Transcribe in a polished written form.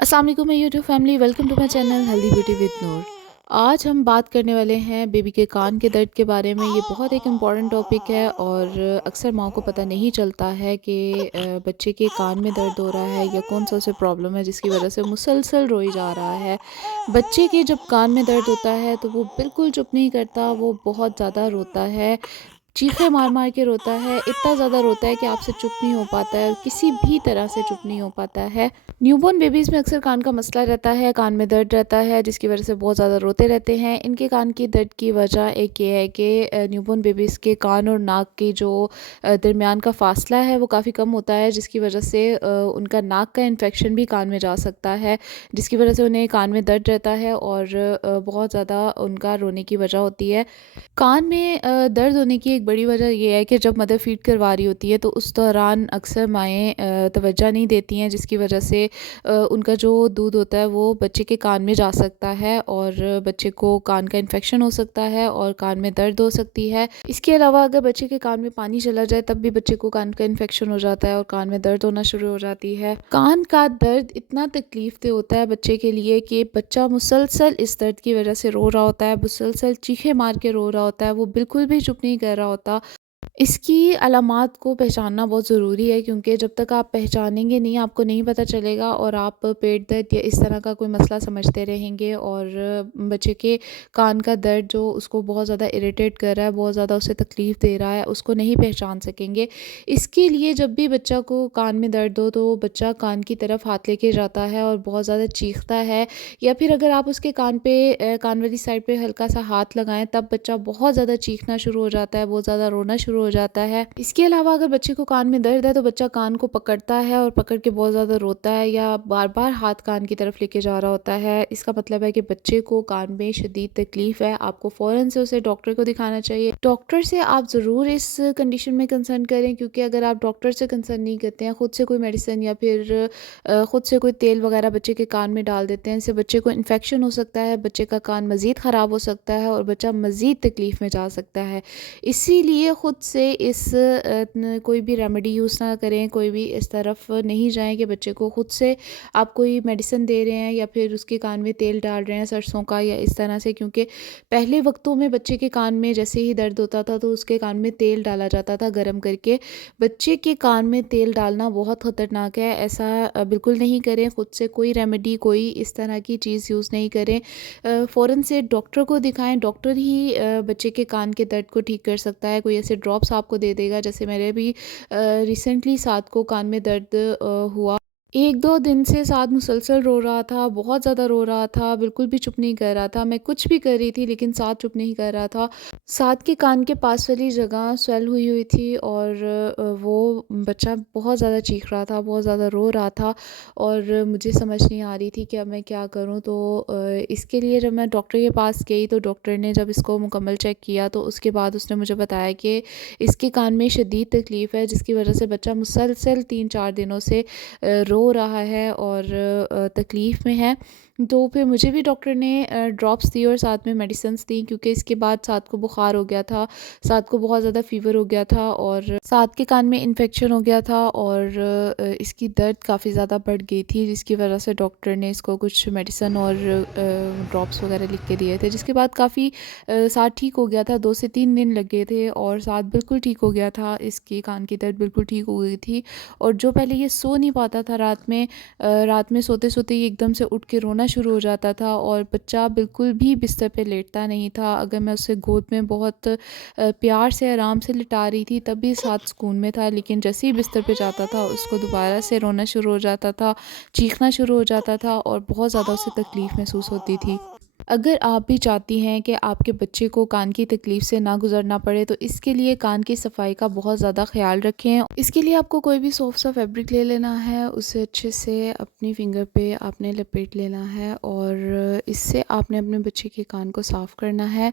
अस्सलाम वालेकुम my YouTube family, welcome to my channel healthy beauty with Noor. आज हम बात करने वाले हैं बेबी के कान के दर्द के बारे में। ये बहुत एक इम्पॉर्टेंट टॉपिक है और अक्सर माँ को पता नहीं चलता है कि बच्चे के कान में दर्द हो रहा है या कौन सा उसे प्रॉब्लम है जिसकी वजह से मुसलसल रोई जा रहा है। बच्चे के जब कान में दर्द होता है तो वो बिल्कुल चुप नहीं करता, वो बहुत ज़्यादा रोता है, चीखे मार मार के रोता है, इतना ज़्यादा रोता है कि आपसे चुप नहीं हो पाता है, किसी भी तरह से चुप नहीं हो पाता है। न्यूबॉर्न बेबीज़ में अक्सर कान का मसला रहता है, कान में दर्द रहता है जिसकी वजह से बहुत ज़्यादा रोते रहते हैं। इनके कान की दर्द की वजह एक ये है कि न्यूबॉर्न बेबीज़ के कान और नाक के जो दरमियान का फ़ासला है वो काफ़ी कम होता है, जिसकी वजह से उनका नाक का इन्फेक्शन भी कान में जा सकता है, जिसकी वजह से उन्हें कान में दर्द रहता है और बहुत ज़्यादा उनका रोने की वजह होती है। कान में दर्द होने की एक बड़ी वजह ये है कि जब मदर फीड करवा रही होती है तो उस दौरान अक्सर माएँ तवज्जो नहीं देती हैं, जिसकी वजह से उनका जो दूध होता है वो बच्चे के कान में जा सकता है और बच्चे को कान का इन्फेक्शन हो सकता है और कान में दर्द हो सकती है। इसके अलावा अगर बच्चे के कान में पानी चला जाए तब भी बच्चे को कान का इन्फेक्शन हो जाता है और कान में दर्द होना शुरू हो जाती है। कान का दर्द इतना तकलीफ दे होता है बच्चे के लिए कि बच्चा मुसलसल इस दर्द की वजह से रो रहा होता है, मुसलसल चीखें मार के रो रहा होता है, वो बिल्कुल भी चुप नहीं कर रहा होता। इसकी अलामात को पहचानना बहुत ज़रूरी है, क्योंकि जब तक आप पहचानेंगे नहीं, आपको नहीं पता चलेगा और आप पेट दर्द या इस तरह का कोई मसला समझते रहेंगे और बच्चे के कान का दर्द जो उसको बहुत ज़्यादा इरिटेट कर रहा है, बहुत ज़्यादा उसे तकलीफ़ दे रहा है, उसको नहीं पहचान सकेंगे। इसके लिए जब भी बच्चा को कान में दर्द हो तो बच्चा कान की तरफ हाथ लेके जाता है और बहुत ज़्यादा चीखता है, या फिर अगर आप उसके कान पे कान वाली साइड पे हल्का सा हाथ लगाएं तब बच्चा बहुत ज़्यादा चीखना शुरू हो जाता है, बहुत ज़्यादा रोना शुरू हो जाता है। इसके अलावा अगर बच्चे को कान में दर्द है तो बच्चा कान को पकड़ता है और पकड़ के बहुत ज़्यादा रोता है या बार बार हाथ कान की तरफ लेके जा रहा होता है। इसका मतलब है कि बच्चे को कान में शदीद तकलीफ है, आपको फ़ौरन से उसे डॉक्टर को दिखाना चाहिए। डॉक्टर से आप ज़रूर इस कंडीशन में कंसर्न करें, क्योंकि अगर आप डॉक्टर से कंसर्न नहीं करते हैं, ख़ुद से कोई मेडिसिन या फिर ख़ुद से कोई तेल वगैरह बच्चे के कान में डाल देते हैं, इससे बच्चे को इन्फेक्शन हो सकता है, बच्चे का कान मज़ीद ख़राब हो सकता है और बच्चा मज़ीद तकलीफ़ में जा सकता है। इसीलिए ख़ुद से इस कोई भी रेमेडी यूज़ ना करें, कोई भी इस तरफ नहीं जाएं कि बच्चे को ख़ुद से आप कोई मेडिसिन दे रहे हैं या फिर उसके कान में तेल डाल रहे हैं सरसों का या इस तरह से, क्योंकि पहले वक्तों में बच्चे के कान में जैसे ही दर्द होता था तो उसके कान में तेल डाला जाता था गर्म करके। बच्चे के कान में तेल डालना बहुत ख़तरनाक है, ऐसा बिल्कुल नहीं करें। ख़ुद से कोई रेमेडी, कोई इस तरह की चीज़ यूज़ नहीं करें, फ़ौरन से डॉक्टर को दिखाएं। डॉक्टर ही बच्चे के कान के दर्द को ठीक कर सकता है, कोई ऐसे ड्रॉप्स आपको दे देगा। जैसे मेरे भी रिसेंटली साद को कान में दर्द हुआ, 1-2 दिन से साद मुसलसल रो रहा था, बहुत ज़्यादा रो रहा था, बिल्कुल भी चुप नहीं कर रहा था। मैं कुछ भी कर रही थी लेकिन साद चुप नहीं कर रहा था। साद के कान के पास वाली जगह स्वेल हुई हुई थी और वो बच्चा बहुत ज़्यादा चीख रहा था, बहुत ज़्यादा रो रहा था और मुझे समझ नहीं आ रही थी कि अब मैं क्या करूं। तो इसके लिए जब मैं डॉक्टर के पास गई तो डॉक्टर ने जब इसको मुकम्मल चेक किया तो उसके बाद उसने मुझे बताया कि इसके कान में शदीद तकलीफ़ है, जिसकी वजह से बच्चा मुसलसल 3-4 दिनों से रो रहा है और तकलीफ़ में है। तो फिर मुझे भी डॉक्टर ने ड्रॉप्स दी और साथ में मेडिसिन्स दी, क्योंकि इसके बाद साद को बुखार हो गया था, साद को बहुत ज़्यादा फ़ीवर हो गया था और साद के कान में इन्फेक्शन हो गया था और इसकी दर्द काफ़ी ज़्यादा बढ़ गई थी, जिसकी वजह से डॉक्टर ने इसको कुछ मेडिसिन और ड्रॉप्स वगैरह लिख के दिए थे, जिसके बाद काफ़ी साद ठीक हो गया था। 2 से 3 दिन लग गए थे और साद बिल्कुल ठीक हो गया था, इसकी कान की दर्द बिल्कुल ठीक हो गई थी। और जो पहले ये सो नहीं पाता था रात में सोते सोते ही एकदम से उठ के रोना शुरू हो जाता था और बच्चा बिल्कुल भी बिस्तर पे लेटता नहीं था। अगर मैं उसे गोद में बहुत प्यार से आराम से लिटा रही थी तब भी साथ सुकून में था, लेकिन जैसे ही बिस्तर पे जाता था उसको दोबारा से रोना शुरू हो जाता था, चीखना शुरू हो जाता था और बहुत ज़्यादा उसे तकलीफ़ महसूस होती थी। अगर आप भी चाहती हैं कि आपके बच्चे को कान की तकलीफ़ से ना गुज़रना पड़े तो इसके लिए कान की सफाई का बहुत ज़्यादा ख़्याल रखें। इसके लिए आपको कोई भी सॉफ्ट सा फैब्रिक ले लेना है, उसे अच्छे से अपनी फिंगर पे आपने लपेट लेना है और इससे आपने अपने बच्चे के कान को साफ़ करना है।